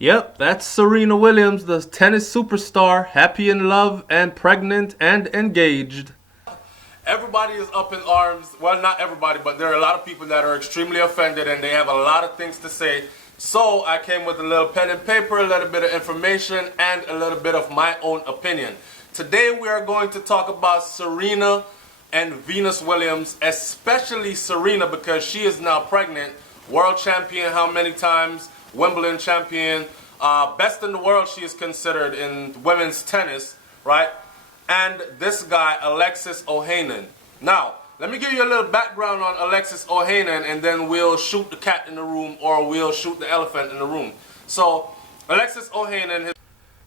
Yep, that's Serena Williams, the tennis superstar, happy in love and pregnant and engaged. Everybody is up in arms. Well, not everybody, but there are a lot of people that are extremely offended and they have a lot of things to say. So I came with a little pen and paper, a little bit of information, and a little bit of my own opinion. Today we are going to talk about Serena and Venus Williams, especially Serena because she is now pregnant. World champion how many times? Wimbledon champion. Best in the world she is considered in women's tennis, right? And this guy, Alexis Ohanian. Now, let me give you a little background on Alexis Ohanian and then we'll shoot the cat in the room or we'll shoot the elephant in the room. So, Alexis Ohanian.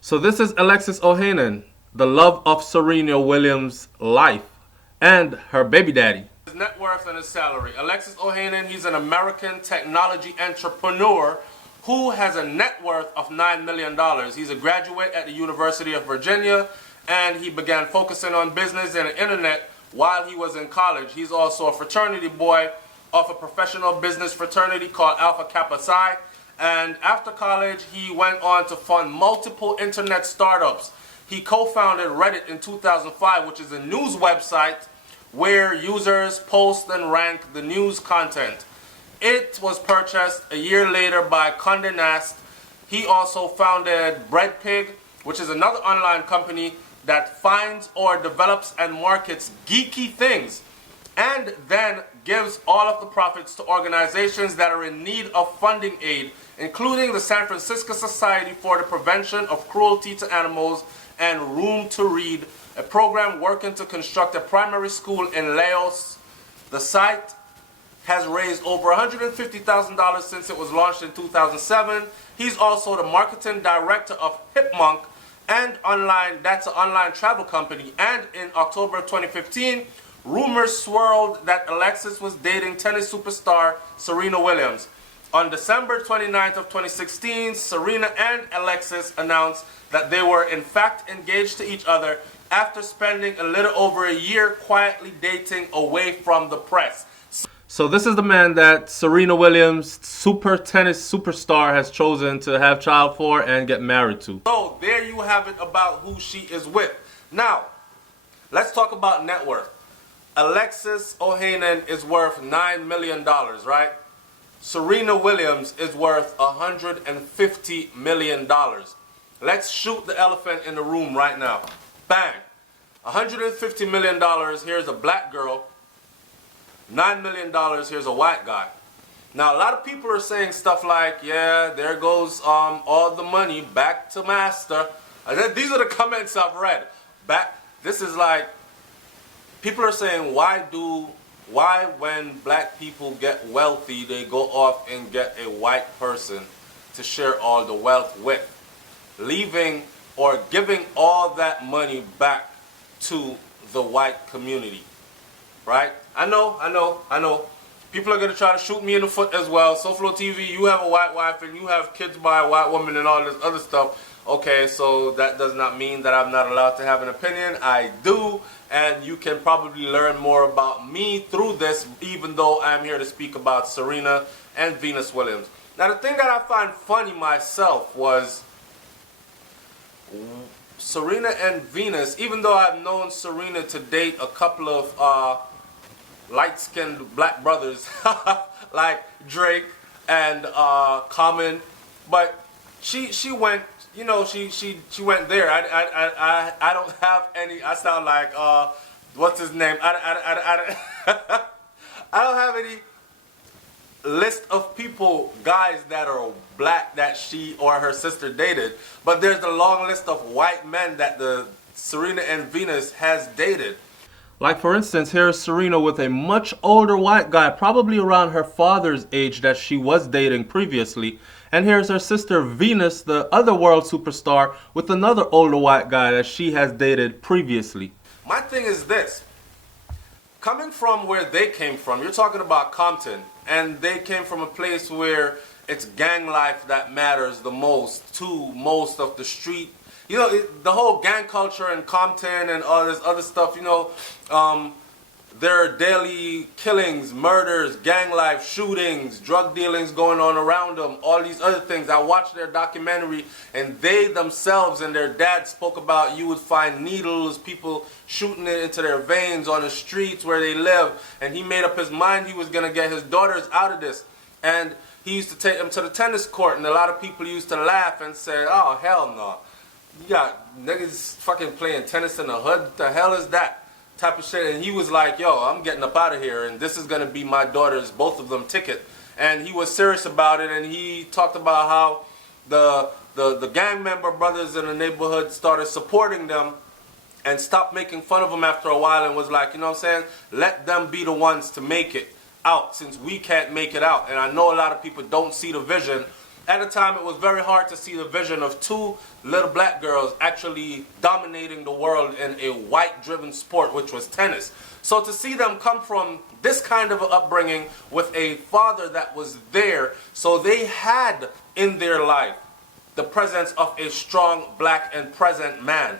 So this is Alexis Ohanian, the love of Serena Williams' life and her baby daddy. His net worth and his salary. Alexis Ohanian, he's an American technology entrepreneur who has a net worth of $9 million. He's a graduate at the University of Virginia and he began focusing on business and the internet while he was in college. He's also a fraternity boy of a professional business fraternity called Alpha Kappa Psi. And after college, he went on to fund multiple internet startups. He co-founded Reddit in 2005, which is a news website where users post and rank the news content. It was purchased a year later by Condé Nast. He also founded Breadpig, which is another online company that finds or develops and markets geeky things and then gives all of the profits to organizations that are in need of funding aid, including the San Francisco Society for the Prevention of Cruelty to Animals and Room to Read, a program working to construct a primary school in Laos. The site has raised over $150,000 since it was launched in 2007. He's also the marketing director of Hipmunk, and that's an online travel company. And in October 2015, rumors swirled that Alexis was dating tennis superstar Serena Williams. On December 29th of 2016, Serena and Alexis announced that they were in fact engaged to each other after spending a little over a year quietly dating away from the press. So this is the man that Serena Williams, super tennis superstar, has chosen to have child for and get married to. So there you have it about who she is with. Now, let's talk about net worth. Alexis Ohanian is worth $9 million, right? Serena Williams is worth $150 million. Let's shoot the elephant in the room right now. Bang. $150 million, here's a black girl. $9 million, here's a white guy. Now, a lot of people are saying stuff like, yeah, there goes all the money back to master. These are the comments I've read. This is like, people are saying, why when black people get wealthy, they go off and get a white person to share all the wealth with, leaving or giving all that money back to the white community, right? I know. People are going to try to shoot me in the foot as well. SouFLoTV, you have a white wife and you have kids by a white woman and all this other stuff. Okay, so that does not mean that I'm not allowed to have an opinion. I do, and you can probably learn more about me through this, even though I'm here to speak about Serena and Venus Williams. Now, the thing that I find funny myself was Serena and Venus, even though I've known Serena to date a couple of light-skinned black brothers like Drake and Common, but she went, you know, she went there. I don't have any. I sound like what's his name? I don't have any list of people, guys that are black that she or her sister dated, but there's a long list of white men that the Serena and Venus has dated. Like, for instance, here's Serena with a much older white guy, probably around her father's age that she was dating previously. And here's her sister Venus, the other world superstar, with another older white guy that she has dated previously. My thing is this. Coming from where they came from, you're talking about Compton, and they came from a place where it's gang life that matters the most to most of the street. You know, the whole gang culture in Compton and all this other stuff, you know, their daily killings, murders, gang life, shootings, drug dealings going on around them, all these other things. I watched their documentary, and they themselves and their dad spoke about you would find needles, people shooting it into their veins on the streets where they live. And he made up his mind he was going to get his daughters out of this. And he used to take them to the tennis court, and a lot of people used to laugh and say, oh, hell no. You got niggas fucking playing tennis in the hood? What the hell is that? Type of shit. And he was like, yo, I'm getting up out of here, and this is going to be my daughter's, both of them, ticket. And he was serious about it, and he talked about how the gang member brothers in the neighborhood started supporting them and stopped making fun of them after a while, and was like, you know what I'm saying, let them be the ones to make it out since we can't make it out. And I know a lot of people don't see the vision. At the time, it was very hard to see the vision of two little black girls actually dominating the world in a white-driven sport, which was tennis. So to see them come from this kind of upbringing with a father that was there, so they had in their life the presence of a strong black and present man.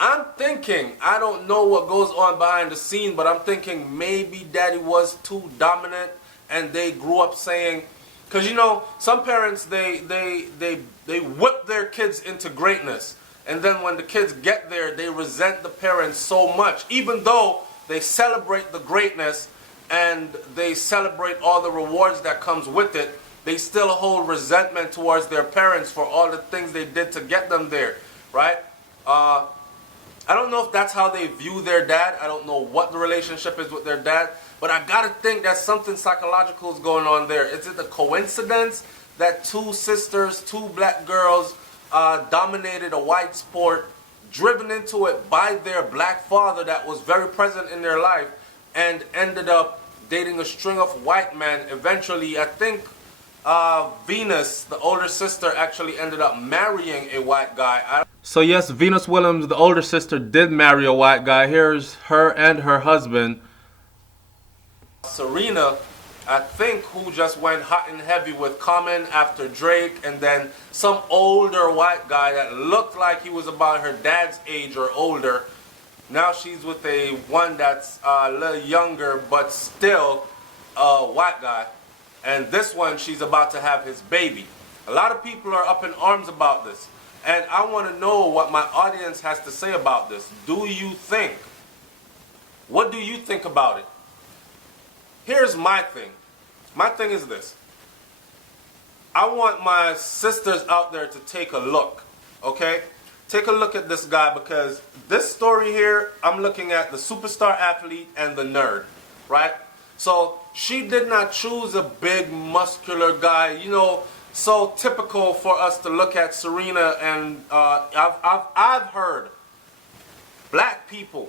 I'm thinking, I don't know what goes on behind the scene, but I'm thinking maybe daddy was too dominant, and they grew up saying, because you know, some parents, they whip their kids into greatness. And then when the kids get there, they resent the parents so much. Even though they celebrate the greatness and they celebrate all the rewards that comes with it, they still hold resentment towards their parents for all the things they did to get them there, right? I don't know if that's how they view their dad. I don't know what the relationship is with their dad. But I gotta think that something psychological is going on there. Is it a coincidence that two sisters, two black girls, dominated a white sport, driven into it by their black father that was very present in their life, and ended up dating a string of white men? Eventually, I think Venus, the older sister, actually ended up marrying a white guy. So yes, Venus Williams, the older sister, did marry a white guy. Here's her and her husband. Serena, I think, who just went hot and heavy with Common after Drake, and then some older white guy that looked like he was about her dad's age or older. Now she's with a one that's a little younger, but still a white guy. And this one, she's about to have his baby. A lot of people are up in arms about this. And I want to know what my audience has to say about this. Do you think? What do you think about it? Here's my thing. My thing is this. I want my sisters out there to take a look, okay? Take a look at this guy, because this story here, I'm looking at the superstar athlete and the nerd, right? So she did not choose a big muscular guy, you know, so typical for us to look at Serena, and I've heard black people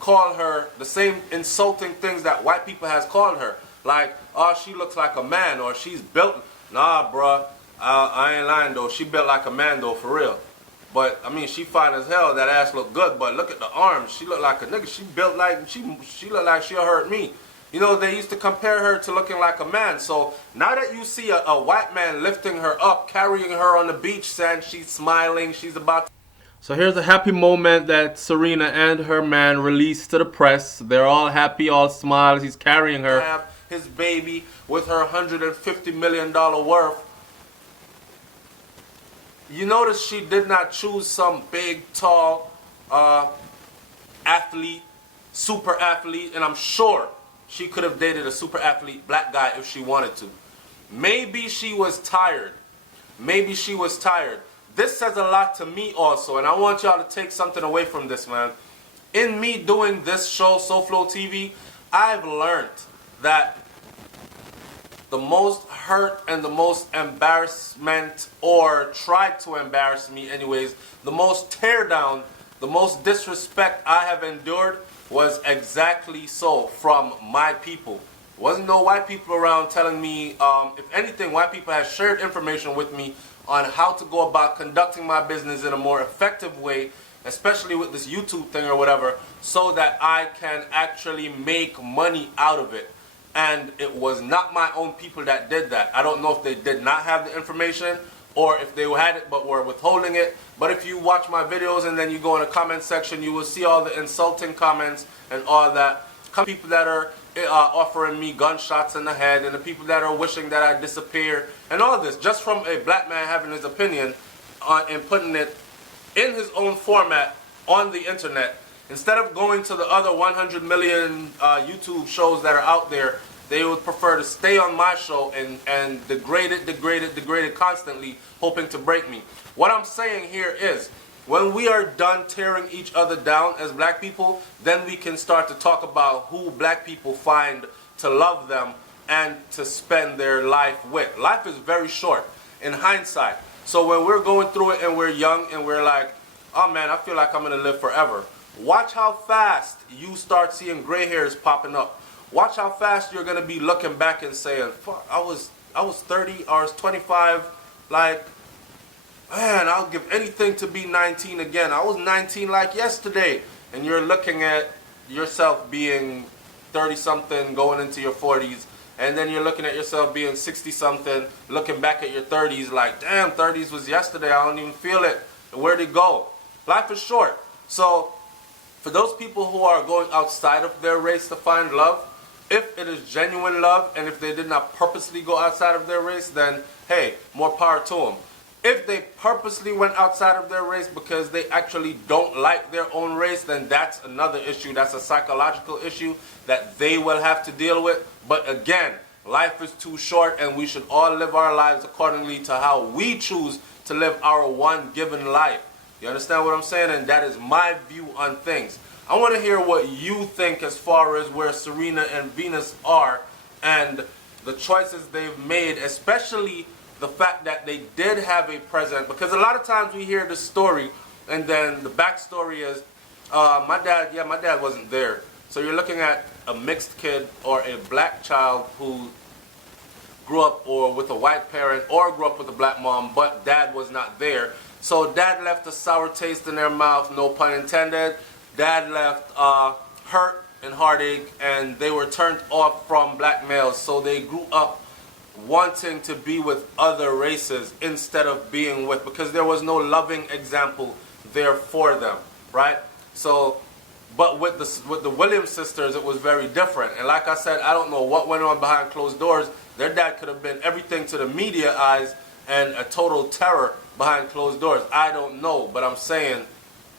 call her the same insulting things that white people has called her. Like, oh, she looks like a man, or she's built. Nah, bruh, I ain't lying though. She built like a man though, for real. But, I mean, she fine as hell. That ass look good, but look at the arms. She look like a nigga. She built like, she look like she'll hurt me. You know, they used to compare her to looking like a man. So now that you see a white man lifting her up, carrying her on the beach, saying she's smiling, she's about to... So here's a happy moment that Serena and her man released to the press. They're all happy, all smiles. He's carrying her. Have his baby with her $150 million worth. You notice she did not choose some big, tall athlete, super athlete, and I'm sure she could have dated a super athlete black guy if she wanted to. Maybe she was tired. Maybe she was tired. This says a lot to me also, and I want y'all to take something away from this, man. In me doing this show, SouFLoTV, I've learned that the most hurt and the most embarrassment, or tried to embarrass me anyways, the most tear down, the most disrespect I have endured was exactly so from my people. Wasn't no white people around telling me, if anything, white people have shared information with me on how to go about conducting my business in a more effective way, especially with this YouTube thing or whatever, so that I can actually make money out of it. And it was not my own people that did that. I don't know if they did not have the information, or if they had it but were withholding it. But if you watch my videos and then you go in the comment section, you will see all the insulting comments and all that. people that are offering me gunshots in the head, and the people that are wishing that I disappear, and all this just from a black man having his opinion and putting it in his own format on the internet. Instead of going to the other 100 million YouTube shows that are out there, they would prefer to stay on my show and degrade it constantly, hoping to break me. What I'm saying here is, when we are done tearing each other down as black people, then we can start to talk about who black people find to love them and to spend their life with. Life is very short in hindsight. So when we're going through it and we're young and we're like, oh man, I feel like I'm going to live forever. Watch how fast you start seeing gray hairs popping up. Watch how fast you're going to be looking back and saying, fuck, I was 30, I was 25, like, man, I'll give anything to be 19 again. I was 19 like yesterday. And you're looking at yourself being 30-something, going into your 40s. And then you're looking at yourself being 60-something, looking back at your 30s like, damn, 30s was yesterday. I don't even feel it. Where'd it go? Life is short. So for those people who are going outside of their race to find love, if it is genuine love and if they did not purposely go outside of their race, then hey, more power to them. If they purposely went outside of their race because they actually don't like their own race, then that's another issue. That's a psychological issue that they will have to deal with. But again, life is too short and we should all live our lives accordingly to how we choose to live our one given life. You understand what I'm saying? And that is my view on things. I want to hear what you think as far as where Serena and Venus are and the choices they've made, especially the fact that they did have a president. Because a lot of times we hear this story and then the backstory is, my dad wasn't there. So you're looking at a mixed kid or a black child who grew up or with a white parent or grew up with a black mom, but dad was not there. So dad left a sour taste in their mouth, no pun intended. Dad left hurt and heartache, and they were turned off from black males. So they grew up wanting to be with other races instead of being with, because there was no loving example there for them, right? So, but with the Williams sisters, it was very different. And like I said, I don't know what went on behind closed doors. Their dad could have been everything to the media eyes and a total terror behind closed doors. I don't know, but I'm saying,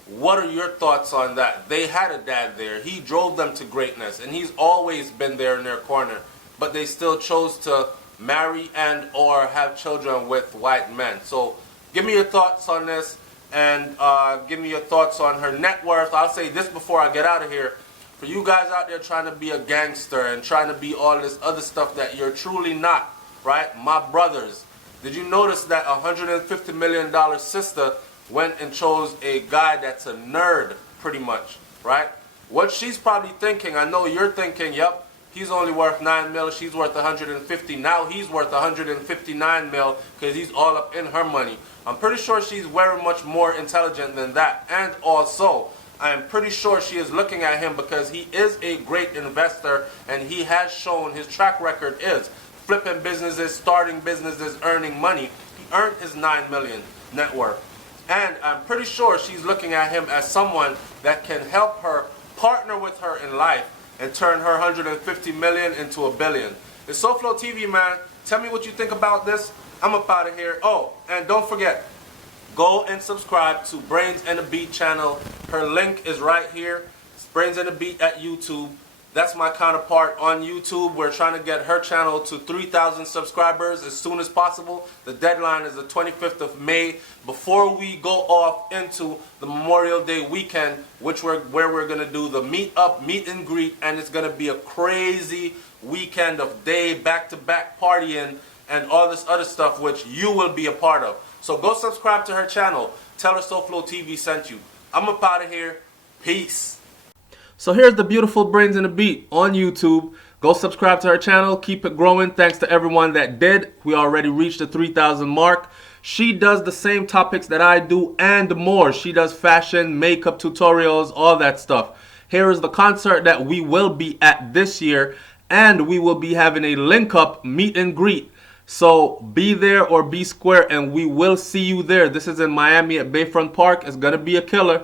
what are your thoughts on that? They had a dad there. He drove them to greatness, and he's always been there in their corner. But they still chose to marry and or have children with white men. So give me your thoughts on this, and give me your thoughts on her net worth. I'll say this before I get out of here. For you guys out there trying to be a gangster and trying to be all this other stuff that you're truly not, right? My brothers, did you notice that $150 million sister went and chose a guy that's a nerd, pretty much, right? What she's probably thinking, I know you're thinking, yep, he's only worth 9 mil, she's worth 150. Now he's worth 159 mil because he's all up in her money. I'm pretty sure she's very much more intelligent than that. And also, I am pretty sure she is looking at him because he is a great investor and he has shown his track record is flipping businesses, starting businesses, earning money. He earned his 9 million net worth. And I'm pretty sure she's looking at him as someone that can help her partner with her in life and turn her 150 million into a billion. It's SouFLoTV, man. Tell me what you think about this. I'm up out of here. Oh, and don't forget, go and subscribe to Brains and the Beat channel. Her link is right here. It's Brains and the Beat at YouTube. That's my counterpart on YouTube. We're trying to get her channel to 3,000 subscribers as soon as possible. The deadline is the 25th of May. Before we go off into the Memorial Day weekend, where we're going to do the meet and greet, and it's going to be a crazy weekend of day back-to-back partying and all this other stuff, which you will be a part of. So go subscribe to her channel. Tell her SouFLoTV sent you. I'm up out of here. Peace. So here's the beautiful Brains and the Beat on YouTube. Go subscribe to her channel. Keep it growing. Thanks to everyone that did. We already reached the 3,000 mark. She does the same topics that I do and more. She does fashion, makeup tutorials, all that stuff. Here is the concert that we will be at this year. And we will be having a link-up meet and greet. So be there or be square and we will see you there. This is in Miami at Bayfront Park. It's going to be a killer.